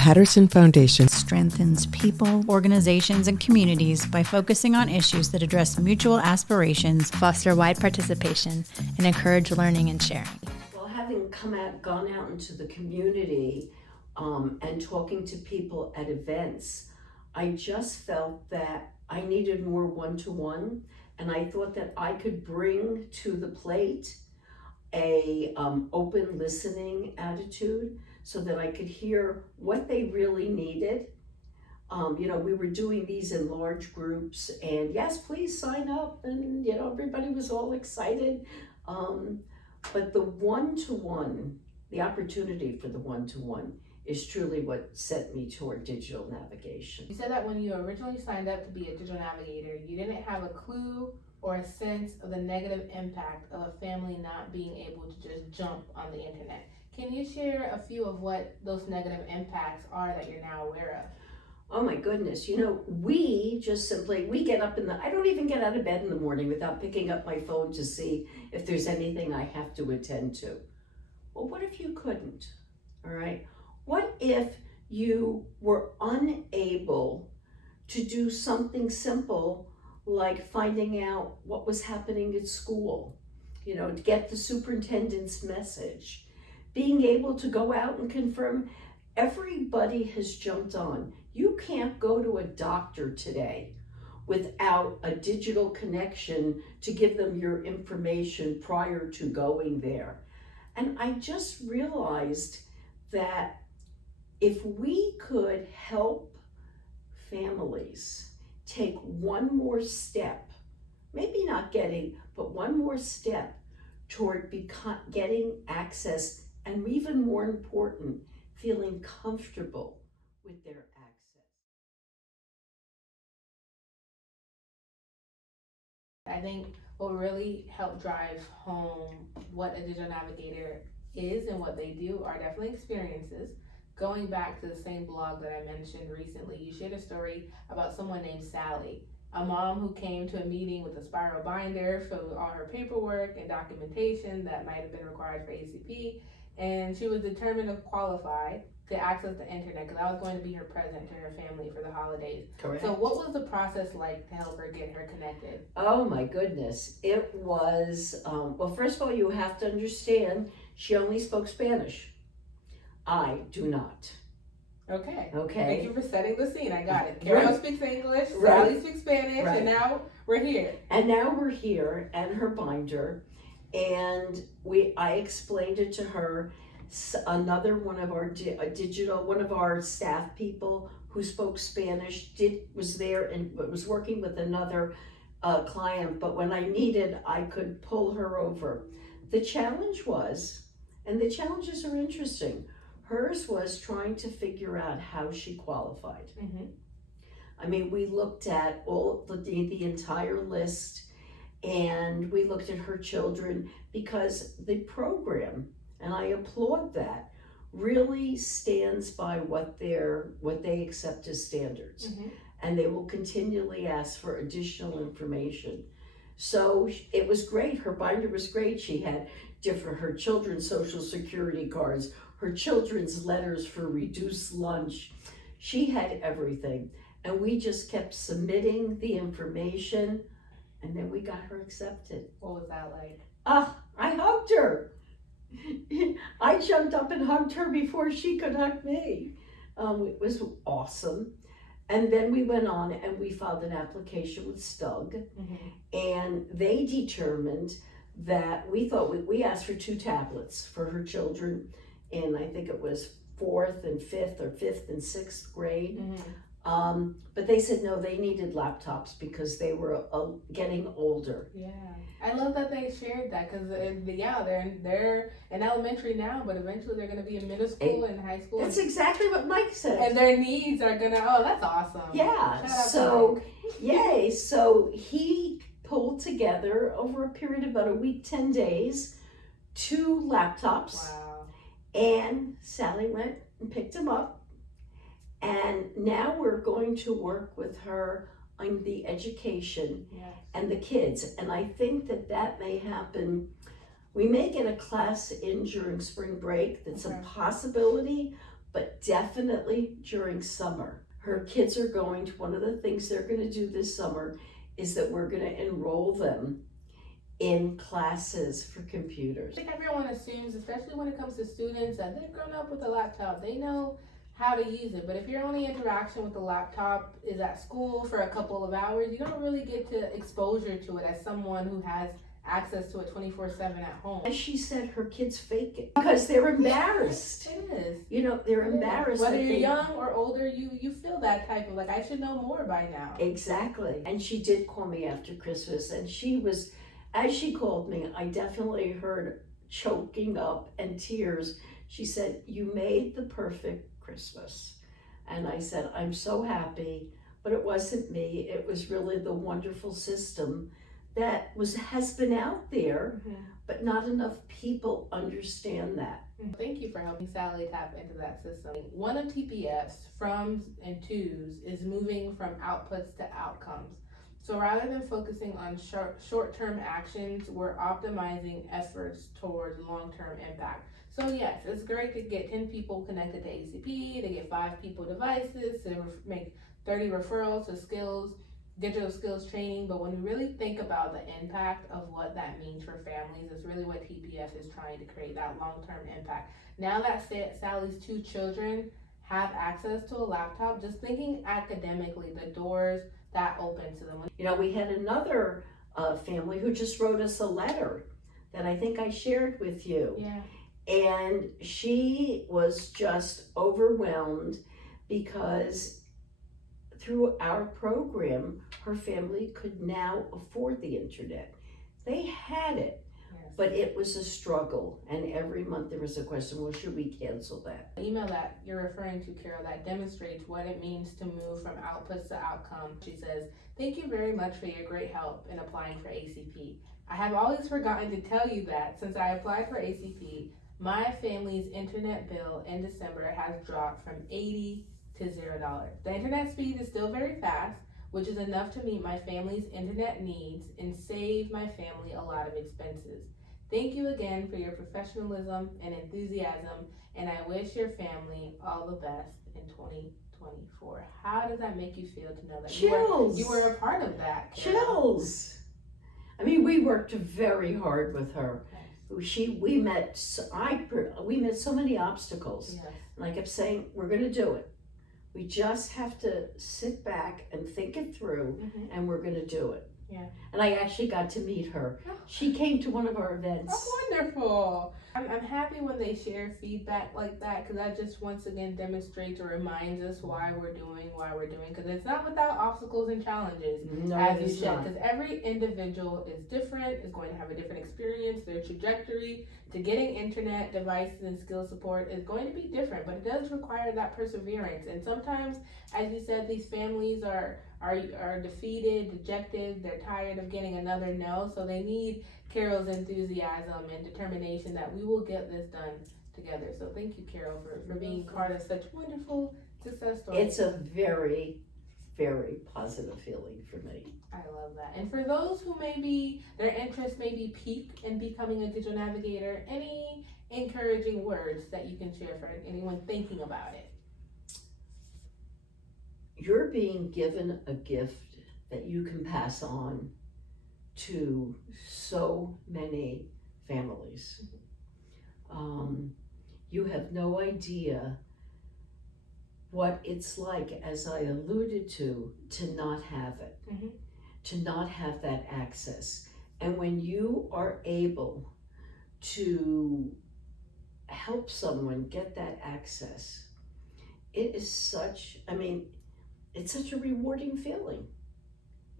Patterson Foundation strengthens people, organizations, and communities by focusing on issues that address mutual aspirations, foster wide participation, and encourage learning and sharing. Well, having gone out into the community and talking to people at events, I just felt that I needed more one-to-one, and I thought that I could bring to the plate a open listening attitude so that I could hear what they really needed. We were doing these in large groups, and yes, please sign up, and everybody was all excited. But the one-to-one, the opportunity for the one-to-one is truly what sent me toward digital navigation. You said that when you originally signed up to be a digital navigator, you didn't have a clue or a sense of the negative impact of a family not being able to just jump on the internet. Can you share a few of what those negative impacts are that you're now aware of? Oh my goodness, we get up I don't even get out of bed in the morning without picking up my phone to see if there's anything I have to attend to. Well, what if you couldn't, all right? What if you were unable to do something simple like finding out what was happening at school, to get the superintendent's message, being able to go out and confirm? Everybody has jumped on. You can't go to a doctor today without a digital connection to give them your information prior to going there. And I just realized that if we could help families take one more step, maybe not getting, but one more step toward getting access, and even more important, feeling comfortable with their access. I think what really helped drive home what a digital navigator is and what they do are definitely experiences. Going back to the same blog that I mentioned recently, you shared a story about someone named Sally, a mom who came to a meeting with a spiral binder filled with all her paperwork and documentation that might have been required for ACP, and she was determined to qualify to access the internet because that was going to be her present to her family for the holidays. Correct. So what was the process like to help her get her connected? Oh my goodness. It was, well, first of all, you have to understand, she only spoke Spanish. I do not. Okay. Okay. Thank you for setting the scene. I got it. Right. Carol speaks English, Right. Sally speaks Spanish, Right. and now we're here. And now we're here, and her binder, and I explained it to her. Another one of our one of our staff people who spoke Spanish was there and was working with another client, but when I needed, I could pull her over. The challenge was, and the challenges are interesting, hers was trying to figure out how she qualified. Mm-hmm. I mean, we looked at all the entire list, and we looked at her children, because the program, and I applaud that, really stands by what they accept as standards. Mm-hmm. And they will continually ask for additional information. So it was great. Her binder was great. She had her children's social security cards, her children's letters for reduced lunch. She had everything. And we just kept submitting the information, and then we got her accepted. What was that like? I hugged her. I jumped up and hugged her before she could hug me. It was awesome. And then we went on and we filed an application with STUG, Mm-hmm. and they determined that we asked for 2 tablets for her children in, I think it was 4th and 5th or 5th and 6th grade. Mm-hmm. But they said no, they needed laptops because they were getting older. Yeah, I love that they shared that because they're in elementary now, but eventually they're going to be in middle school and high school. That's exactly what Mike said. And their needs are going to, that's awesome. Yeah, so yay. So he pulled together over a period of about a week, 10 days, 2 laptops. Wow. And Sally went and picked them up. And now we're going to work with her on the education and the kids. And I think that may happen. We may get a class in during spring break. That's a possibility, but definitely during summer. Her kids are going to, one of the things they're going to do this summer is that we're going to enroll them in classes for computers. I think everyone assumes, especially when it comes to students, that they've grown up with a laptop. They know how to use it. But if your only interaction with the laptop is at school for a couple of hours, you don't really get to exposure to it as someone who has access to it 24/7 at home. As she said, her kids fake it because they're embarrassed. It is. You know, they're embarrassed. Whether that you're they- young or older, you feel that type of like, I should know more by now. Exactly. And she did call me after Christmas, and she was, as she called me, I definitely heard choking up and tears. She said, "You made the perfect Christmas." And I said, "I'm so happy," but it wasn't me. It was really the wonderful system that has been out there, but not enough people understand that. Thank you for helping Sally tap into that system. One of TPF's froms and twos is moving from outputs to outcomes. So rather than focusing on short-term actions, we're optimizing efforts towards long-term impact. So yes, it's great to get 10 people connected to ACP, to get 5 people devices, to make 30 referrals to digital skills training, but when we really think about the impact of what that means for families, it's really what TPF is trying to create, that long-term impact. Now that Sally's 2 children have access to a laptop, just thinking academically, the doors that open to them. You know, we had another family who just wrote us a letter that I think I shared with you. Yeah. And she was just overwhelmed because through our program, her family could now afford the internet. They had it, Yes. but it was a struggle. And every month there was a question, well, should we cancel that? The email that you're referring to, Carol, that demonstrates what it means to move from outputs to outcome. She says, "Thank you very much for your great help in applying for ACP. I have always forgotten to tell you that since I applied for ACP, my family's internet bill in December has dropped from $80 to $0. The internet speed is still very fast, which is enough to meet my family's internet needs and save my family a lot of expenses. Thank you again for your professionalism and enthusiasm, and I wish your family all the best in 2024. How does that make you feel to know that Chills. you were a part of that? Carol? Chills. I mean, we worked very hard with her. We met so many obstacles. Yes. And I kept saying, we're going to do it. We just have to sit back and think it through, and we're going to do it. Yeah. And I actually got to meet her. She came to one of our events. Oh, wonderful. I'm happy when they share feedback like that, because that just once again demonstrates or reminds us why we're doing, because it's not without obstacles and challenges, No, as you it's said, not. because every individual is different, is going to have a different experience, their trajectory to getting internet devices and skill support is going to be different, but it does require that perseverance. And sometimes, as you said, these families are defeated, dejected, they're tired of getting another no, so they need Carol's enthusiasm and determination that we will get this done together. So thank you, Carol, for being part of such wonderful success stories. It's a very, very positive feeling for me. I love that. And for those who their interest may be piqued in becoming a digital navigator, any encouraging words that you can share for anyone thinking about it? You're being given a gift that you can pass on to so many families. You have no idea what it's like, as I alluded to not have it, to not have that access. And when you are able to help someone get that access, it is such a rewarding feeling.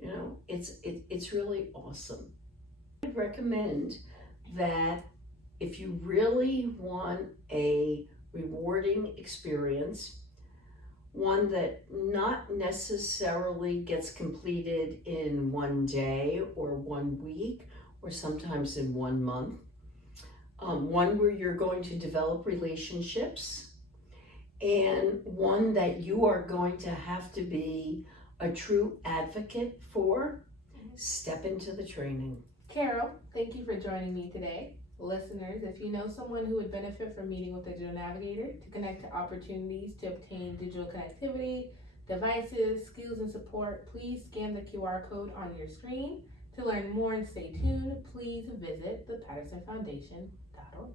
You know, it's really awesome. I'd recommend that if you really want a rewarding experience, one that not necessarily gets completed in one day or 1 week or sometimes in 1 month, one where you're going to develop relationships, and one that you are going to have to be a true advocate for, step into the training. Carol, thank you for joining me today. Listeners, if you know someone who would benefit from meeting with the Digital Navigator to connect to opportunities to obtain digital connectivity, devices, skills, and support, please scan the QR code on your screen. To learn more and stay tuned, please visit thepattersonfoundation.org.